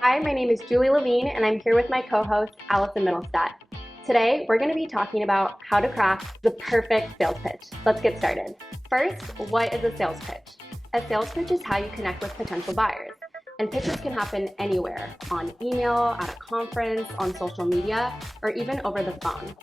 Hi, my name is Julie Levine, and I'm here with my co-host, Allison Middlestadt. Today, we're going to be talking about how to craft the perfect sales pitch. Let's get started. First, what is a sales pitch? A sales pitch is how you connect with potential buyers. And pitches can happen anywhere, on email, at a conference, on social media, or even over the phone.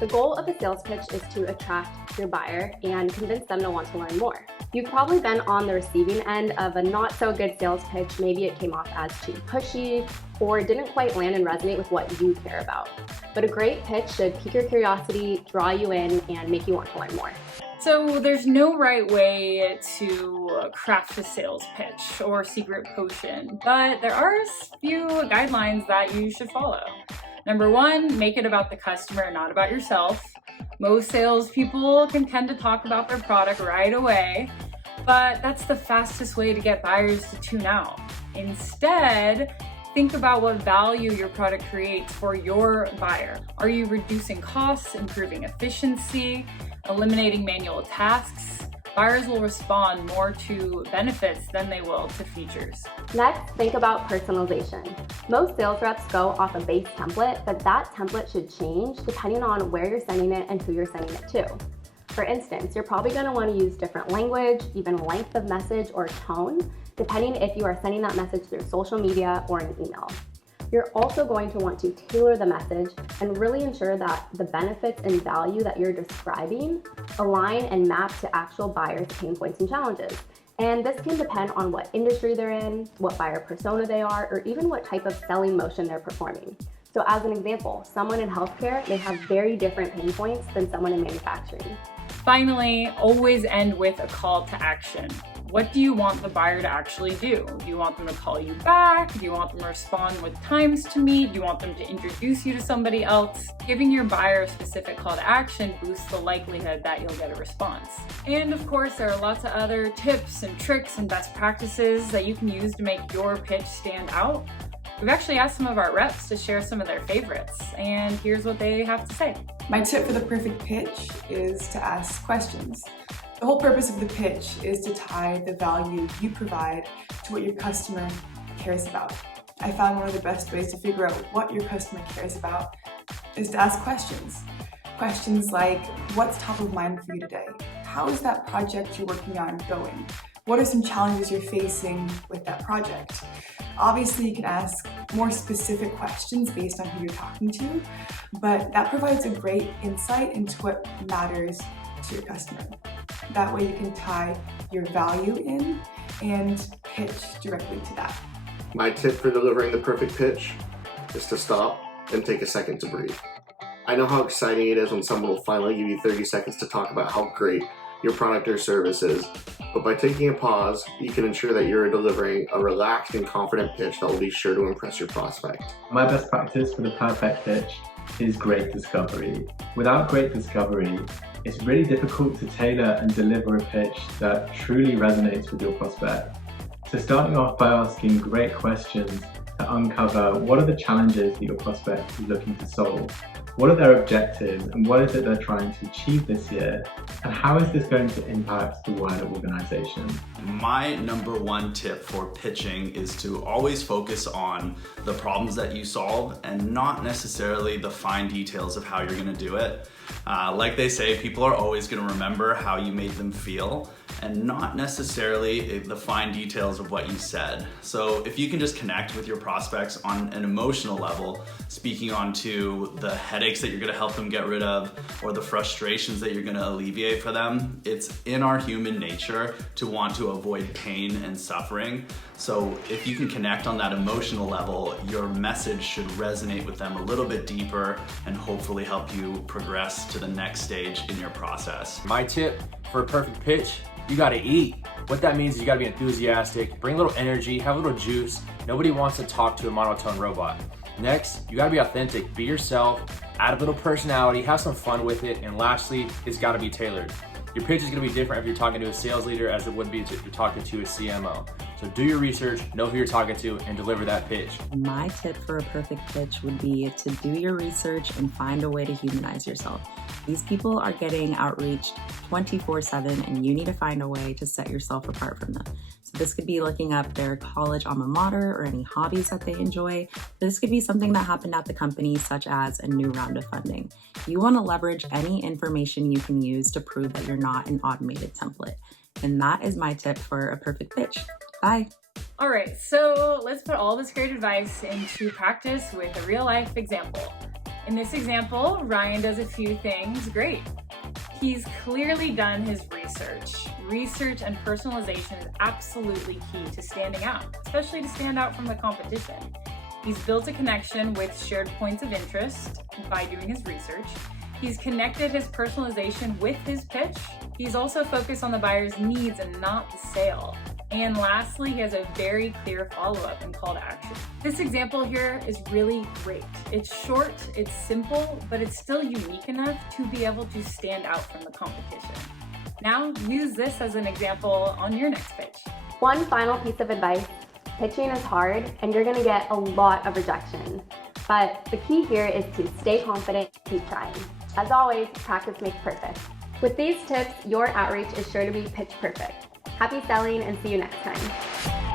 The goal of a sales pitch is to attract your buyer and convince them to want to learn more. You've probably been on the receiving end of a not so good sales pitch. Maybe it came off as too pushy or didn't quite land and resonate with what you care about. But a great pitch should pique your curiosity, draw you in, and make you want to learn more. So there's no right way to craft a sales pitch or secret potion, but there are a few guidelines that you should follow. Number one, make it about the customer, not about yourself. Most salespeople can tend to talk about their product right away, but that's the fastest way to get buyers to tune out. Instead, think about what value your product creates for your buyer. Are you reducing costs, improving efficiency, eliminating manual tasks? Buyers will respond more to benefits than they will to features. Next, think about personalization. Most sales reps go off a base template, but that template should change depending on where you're sending it and who you're sending it to. For instance, you're probably going to want to use different language, even length of message or tone, depending if you are sending that message through social media or an email. You're also going to want to tailor the message and really ensure that the benefits and value that you're describing align and map to actual buyers' pain points and challenges. And this can depend on what industry they're in, what buyer persona they are, or even what type of selling motion they're performing. So as an example, someone in healthcare may have very different pain points than someone in manufacturing. Finally, always end with a call to action. What do you want the buyer to actually do? Do you want them to call you back? Do you want them to respond with times to meet? Do you want them to introduce you to somebody else? Giving your buyer a specific call to action boosts the likelihood that you'll get a response. And of course, there are lots of other tips and tricks and best practices that you can use to make your pitch stand out. We've actually asked some of our reps to share some of their favorites, and here's what they have to say. My tip for the perfect pitch is to ask questions. The whole purpose of the pitch is to tie the value you provide to what your customer cares about. I found one of the best ways to figure out what your customer cares about is to ask questions. Questions like, what's top of mind for you today? How is that project you're working on going? What are some challenges you're facing with that project? Obviously, you can ask more specific questions based on who you're talking to, but that provides a great insight into what matters to your customer. That way you can tie your value in and pitch directly to that. My tip for delivering the perfect pitch is to stop and take a second to breathe. I know how exciting it is when someone will finally give you 30 seconds to talk about how great your product or service is, but by taking a pause, you can ensure that you're delivering a relaxed and confident pitch that will be sure to impress your prospect. My best practice for the perfect pitch is great discovery. Without great discovery, it's really difficult to tailor and deliver a pitch that truly resonates with your prospect. So starting off by asking great questions to uncover what are the challenges that your prospect is looking to solve, what are their objectives, and what is it they're trying to achieve this year, and how is this going to impact the wider organization? My number one tip for pitching is to always focus on the problems that you solve and not necessarily the fine details of how you're going to do it. Like they say, people are always going to remember how you made them feel and not necessarily the fine details of what you said. So if you can just connect with your prospects on an emotional level, speaking onto the headaches that you're going to help them get rid of or the frustrations that you're going to alleviate for them, it's in our human nature to want to avoid pain and suffering. So if you can connect on that emotional level, your message should resonate with them a little bit deeper and hopefully help you progress to the next stage in your process. My tip for a perfect pitch, you gotta eat. What that means is you gotta be enthusiastic, bring a little energy, have a little juice. Nobody wants to talk to a monotone robot. Next, you gotta be authentic, be yourself, add a little personality, have some fun with it, and lastly, it's gotta be tailored. Your pitch is gonna be different if you're talking to a sales leader as it would be if you're talking to a CMO. So do your research, know who you're talking to, and deliver that pitch. My tip for a perfect pitch would be to do your research and find a way to humanize yourself. These people are getting outreached 24/7 and you need to find a way to set yourself apart from them. So This could be looking up their college alma mater or any hobbies that they enjoy. This could be something that happened at the company, such as a new round of funding. You want to leverage any information you can use to prove that you're not an automated template. And that is my tip for a perfect pitch. Bye. All right, so let's put all this great advice into practice with a real life example. In this example, Ryan does a few things great. He's clearly done his research. Research and personalization is absolutely key to standing out, especially to stand out from the competition. He's built a connection with shared points of interest by doing his research. He's connected his personalization with his pitch. He's also focused on the buyer's needs and not the sale. And lastly, he has a very clear follow-up and call to action. This example here is really great. It's short, it's simple, but it's still unique enough to be able to stand out from the competition. Now, use this as an example on your next pitch. One final piece of advice: pitching is hard and you're gonna get a lot of rejection. But the key here is to stay confident, keep trying. As always, practice makes perfect. With these tips, your outreach is sure to be pitch perfect. Happy selling and see you next time.